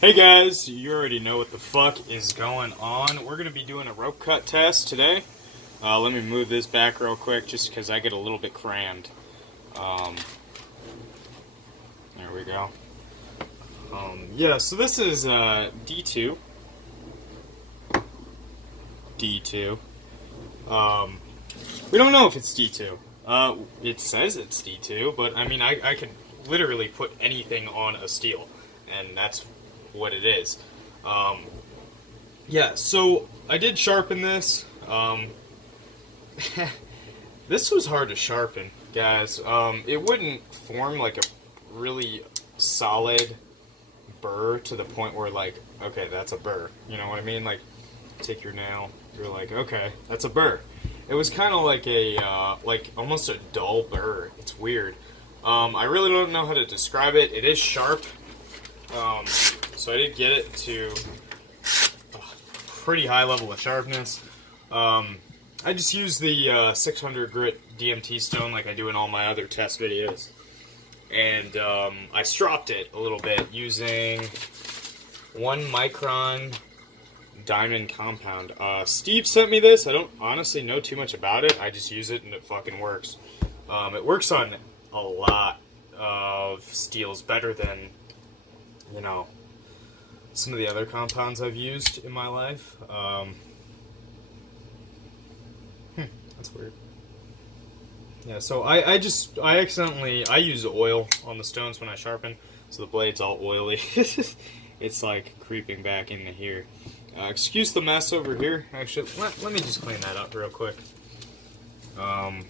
Hey guys, you already know what the fuck is going on. We're going to be doing a rope cut test today. Let me move this back real quick just because I get a little bit crammed. There we go. Yeah, so this is D2. D2. We don't know if it's D2. It says it's D2, but I mean, I could literally put anything on a steel, and that's what it is. Yeah, so I did sharpen this. This was hard to sharpen, guys. It wouldn't form like a really solid burr to the point where, like, okay, that's a burr. You know what I mean? Like, take your nail, you're like, okay, that's a burr. It was kind of like a, like, almost a dull burr. It's weird. I really don't know how to describe it. It is sharp. So I did get it to a pretty high level of sharpness. I just use the 600 grit DMT stone like I do in all my other test videos. And I stropped it a little bit using 1 micron diamond compound. Steve sent me this. I don't honestly know too much about it. I just use it and it fucking works. It works on a lot of steels better than, you know, some of the other compounds I've used in my life. That's weird. Yeah, so I accidentally, I use oil on the stones when I sharpen, so the blade's all oily. It's like creeping back into here. Excuse the mess over here. Actually, let me just clean that up real quick. So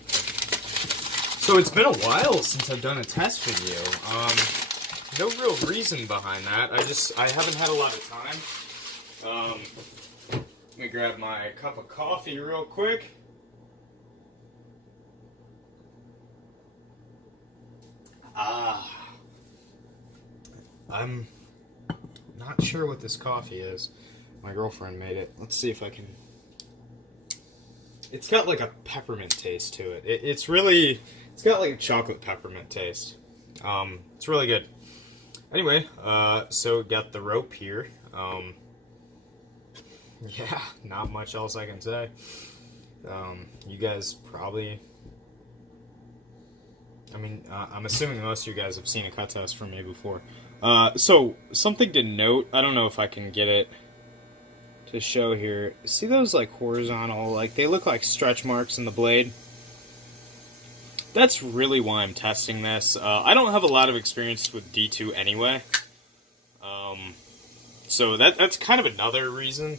it's been a while since I've done a test video. No real reason behind that. I haven't had a lot of time. Let me grab my cup of coffee real quick. I'm not sure what this coffee is. My girlfriend made it. Let's see if I can... It's got like a peppermint taste to it. It's got like a chocolate peppermint taste. It's really good. Anyway, so got the rope here. Yeah, not much else I can say. You guys probably... I mean, I'm assuming most of you guys have seen a cut test from me before. So, something to note, I don't know if I can get it to show here. See those, like, horizontal, like, they look like stretch marks in the blade? That's really why I'm testing this. I don't have a lot of experience with D2 anyway. So that's kind of another reason.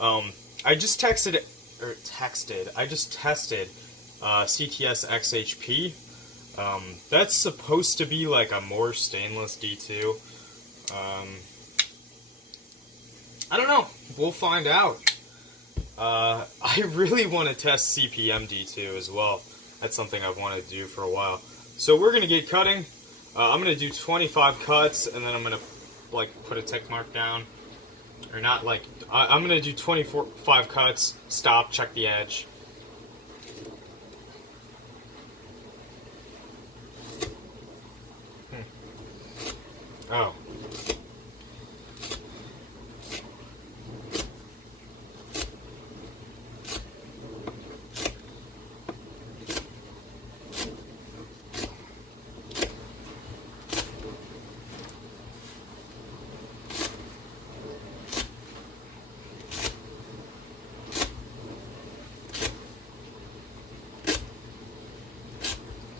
I just tested CTS XHP. That's supposed to be like a more stainless D2. I don't know. We'll find out. I really want to test CPM D2 as well. That's something I've wanted to do for a while. So we're going to get cutting. I'm going to do 25 cuts, and then I'm going to, like, put a tick mark down. Or not, like, I'm going to do 25 cuts, stop, check the edge. Oh.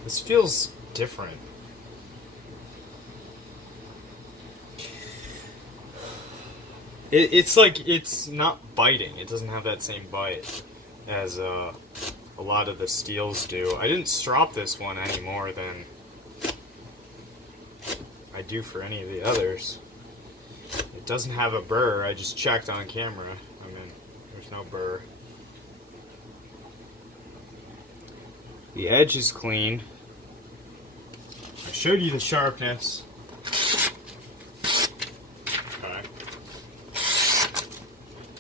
This feels different. It's like, it's not biting. It doesn't have that same bite as a lot of the steels do. I didn't strop this one any more than I do for any of the others. It doesn't have a burr. I just checked on camera. I mean, there's no burr. The edge is clean. I showed you the sharpness. Okay.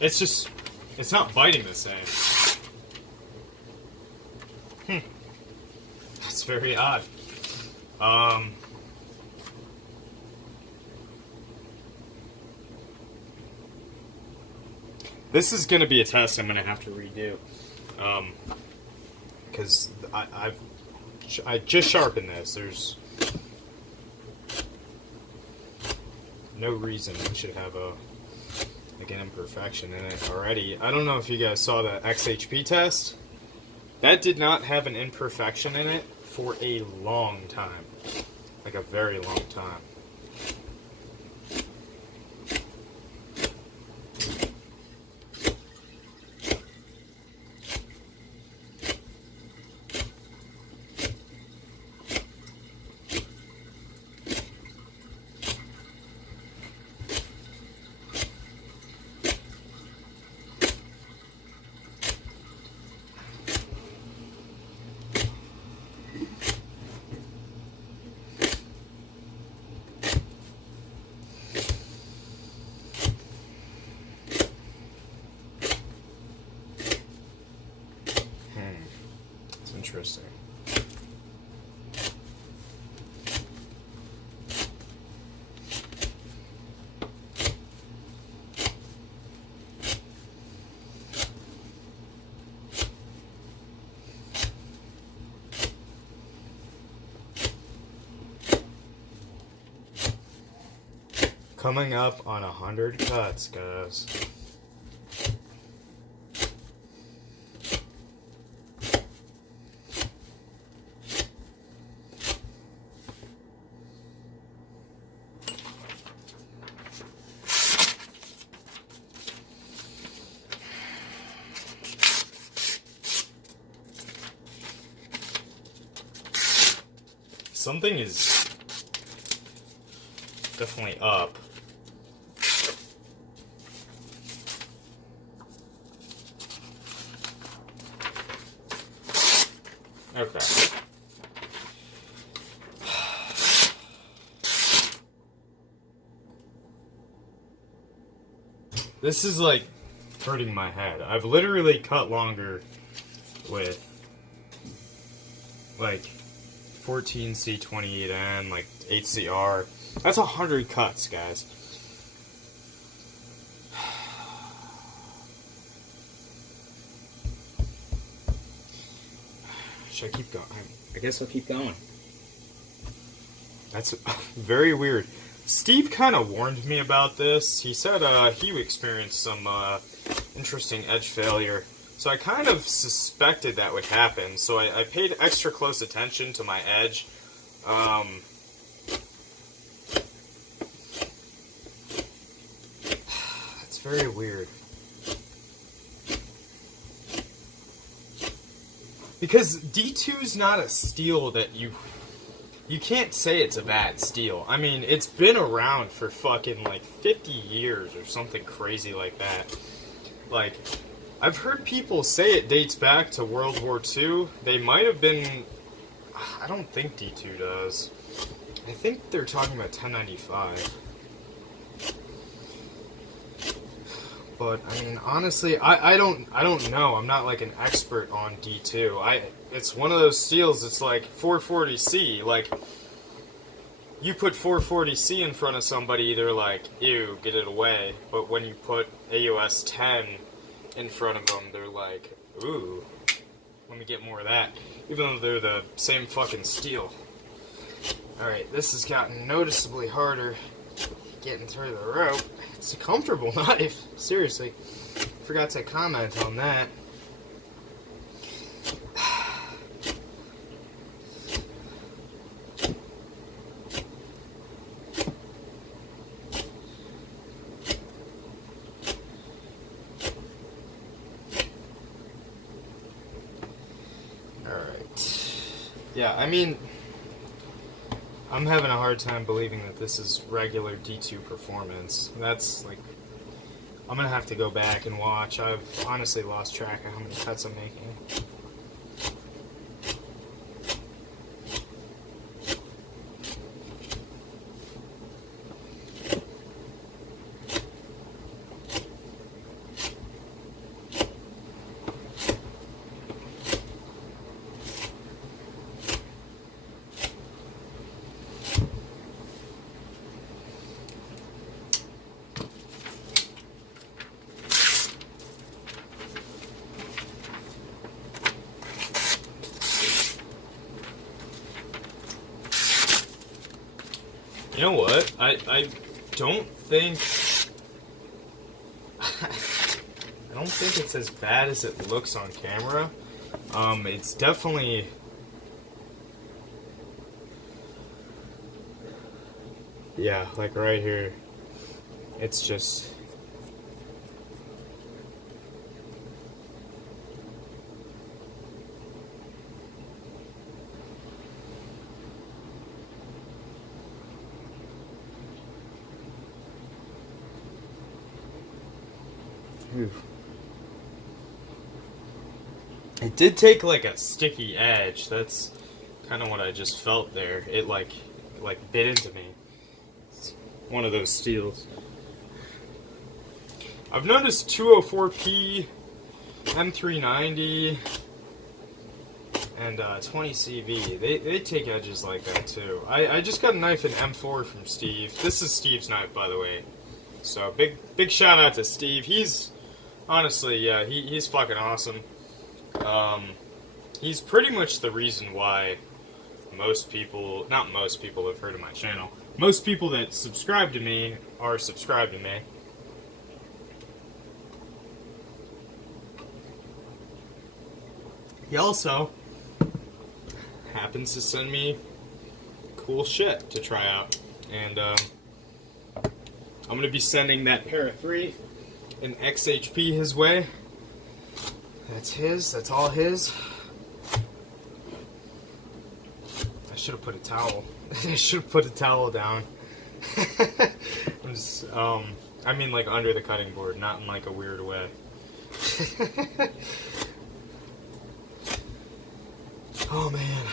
It's not biting the same. That's very odd. This is going to be a test I'm going to have to redo. Because I just sharpened this. There's no reason it should have an imperfection in it already. I don't know if you guys saw the XHP test. That did not have an imperfection in it for a long time. Like a very long time. Interesting. Coming up on 100 cuts, guys. Something is definitely up. Okay. This is like hurting my head. I've literally cut longer with like 14C28N, like HCR. That's 100 cuts, guys. Should I keep going? I guess I'll keep going. That's very weird. Steve kind of warned me about this. He said he experienced some interesting edge failure. So I kind of suspected that would happen. So I paid extra close attention to my edge. It's very weird. Because D2's not a steel that you can't say it's a bad steel. I mean, it's been around for fucking like 50 years or something crazy like that. Like, I've heard people say it dates back to World War II. They might have been... I don't think D2 does. I think they're talking about 1095. But, I mean, honestly, I don't know. I'm not, like, an expert on D2. It's one of those steels, it's like 440C. Like, you put 440C in front of somebody, they're like, ew, get it away. But when you put AUS 10 in front of them, they're like, ooh, let me get more of that. Even though they're the same fucking steel. Alright, this has gotten noticeably harder getting through the rope. It's a comfortable knife, seriously. Forgot to comment on that. Yeah, I mean, I'm having a hard time believing that this is regular D2 performance. That's like, I'm gonna have to go back and watch. I've honestly lost track of how many cuts I'm making. You know what? I don't think... I don't think it's as bad as it looks on camera. It's definitely... Yeah, like right here. It's just... Oof. It did take like a sticky edge. That's kind of what I just felt there. It like bit into me. It's one of those steels. I've noticed 204p, M390, and 20CV. They take edges like that too. I just got a knife in M4 from Steve. This is Steve's knife, by the way. So big shout out to Steve. He's honestly, yeah, he's fucking awesome. He's pretty much the reason why most people, not most people have heard of my channel, most people that subscribe to me are subscribed to me. He also happens to send me cool shit to try out. And I'm going to be sending that Para 3 and XHP his way. That's his. That's all his. I should have put a towel. I should have put a towel down. I'm just, I mean like under the cutting board, not in like a weird way. Oh man.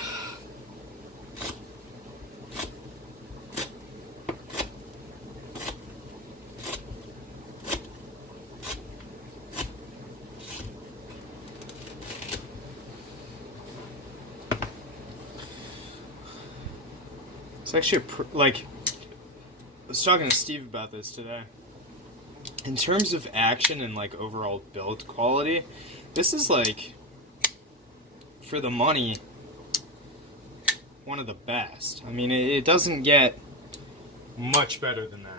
It's actually like, I was talking to Steve about this today. In terms of action and like overall build quality, this is like, for the money, one of the best. I mean, it doesn't get much better than that.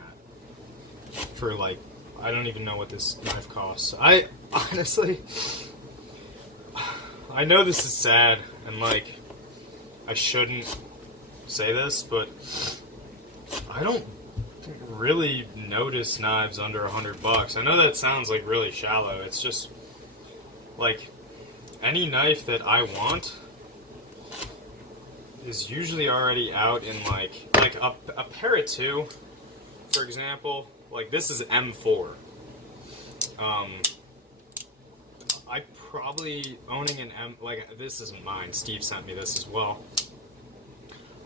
For like, I don't even know what this knife costs. I honestly, I know this is sad and like, I shouldn't say this, but I don't really notice knives under $100. I know that sounds like really shallow. It's just like any knife that I want is usually already out in like a Para 2, for example. Like this is M4. I probably owning an M, like this isn't mine. Steve sent me this as well.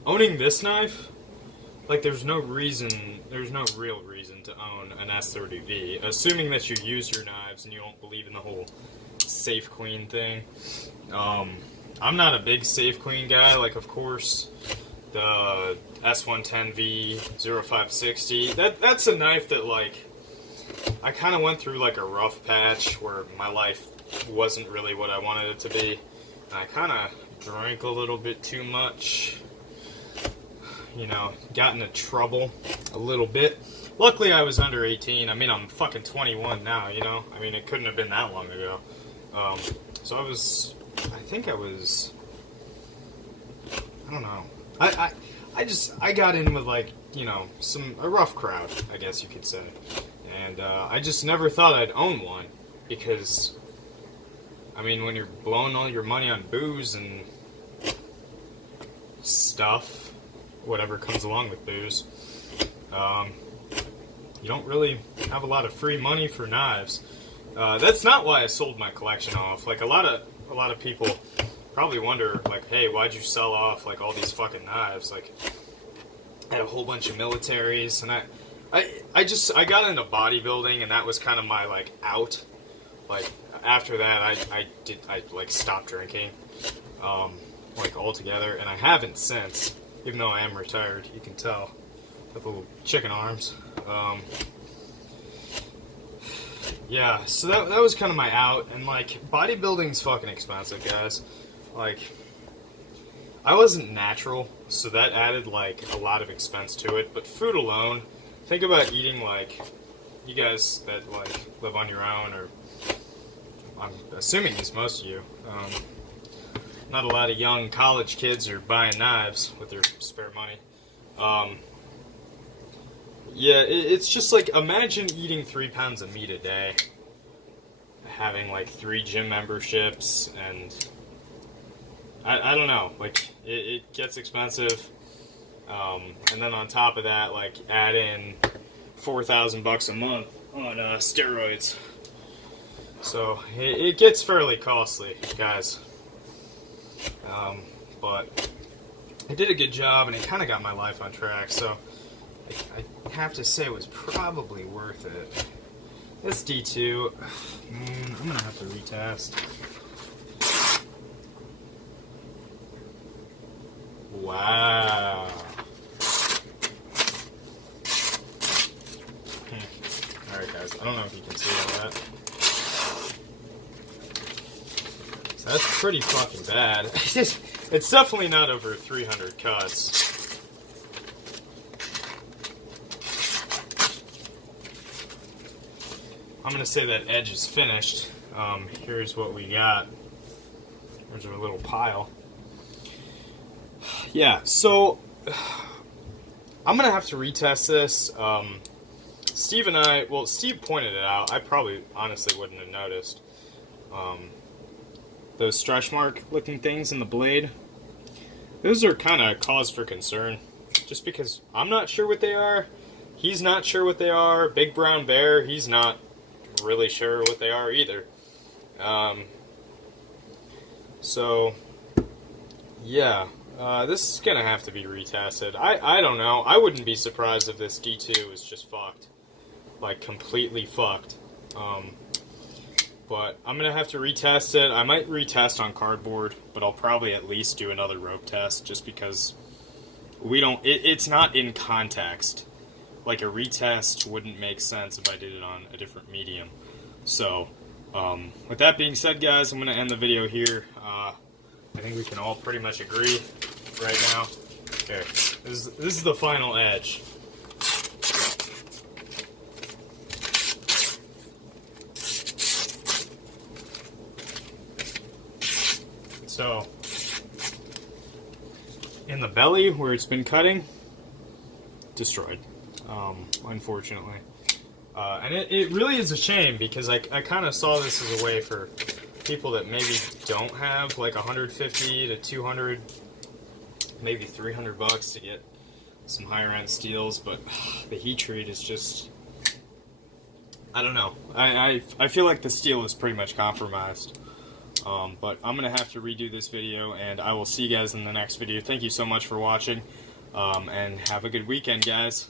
Owning this knife, like there's no real reason to own an S30V, assuming that you use your knives and you don't believe in the whole safe queen thing. I'm not a big safe queen guy. Like, of course, the S110V 0560. That's a knife that like I kind of went through like a rough patch where my life wasn't really what I wanted it to be, and I kind of drank a little bit too much. You know, got into trouble a little bit. Luckily, I was under 18. I mean, I'm fucking 21 now, you know? I mean, it couldn't have been that long ago. So I don't know. I got in with, like, you know, a rough crowd, I guess you could say. And I just never thought I'd own one. Because, I mean, when you're blowing all your money on booze and stuff, whatever comes along with booze, you don't really have a lot of free money for knives. That's not why I sold my collection off. Like a lot of people probably wonder, like, hey, why'd you sell off like all these fucking knives? Like, I had a whole bunch of militaries, and I got into bodybuilding, and that was kind of my like out. Like after that, I like stopped drinking, like altogether, and I haven't since. Even though I am retired, you can tell. I have little chicken arms. Yeah, so that was kind of my out. And, like, bodybuilding's fucking expensive, guys. Like, I wasn't natural, so that added like a lot of expense to it. But food alone, think about eating like you guys that like live on your own, or I'm assuming it's most of you. Not a lot of young college kids are buying knives with their spare money. Yeah, it's just like, imagine eating 3 pounds of meat a day, having like 3 gym memberships, and I don't know, like it gets expensive. And then on top of that, like add in $4,000 a month on steroids. So it gets fairly costly, guys. But I did a good job, and it kind of got my life on track. So I have to say it was probably worth it. This D2, I'm gonna have to retest. Wow. Alright guys, I don't know if you can see all that. So that's pretty fucking bad. It's definitely not over 300 cuts. I'm gonna say that edge is finished. Here's what we got. There's our little pile. Yeah, so I'm gonna have to retest this. Steve and I, well, Steve pointed it out. I probably honestly wouldn't have noticed. Those stretch mark looking things in the blade, those are kind of cause for concern. Just because I'm not sure what they are, he's not sure what they are. Big Brown Bear, he's not really sure what they are either. So yeah, this is gonna have to be retested. I don't know. I wouldn't be surprised if this D2 is just fucked, like completely fucked. But I'm gonna have to retest it. I might retest on cardboard, but I'll probably at least do another rope test, just because we don't. It's not in context. Like a retest wouldn't make sense if I did it on a different medium. So, with that being said, guys, I'm going to end the video here. I think we can all pretty much agree right now. Okay, this is the final edge. So, in the belly where it's been cutting, destroyed. Unfortunately. And it really is a shame, because I kind of saw this as a way for people that maybe don't have like 150 to 200, maybe $300 to get some higher end steels, but the heat treat is just, I don't know. I feel like the steel is pretty much compromised. But I'm going to have to redo this video, and I will see you guys in the next video. Thank you so much for watching, and have a good weekend, guys.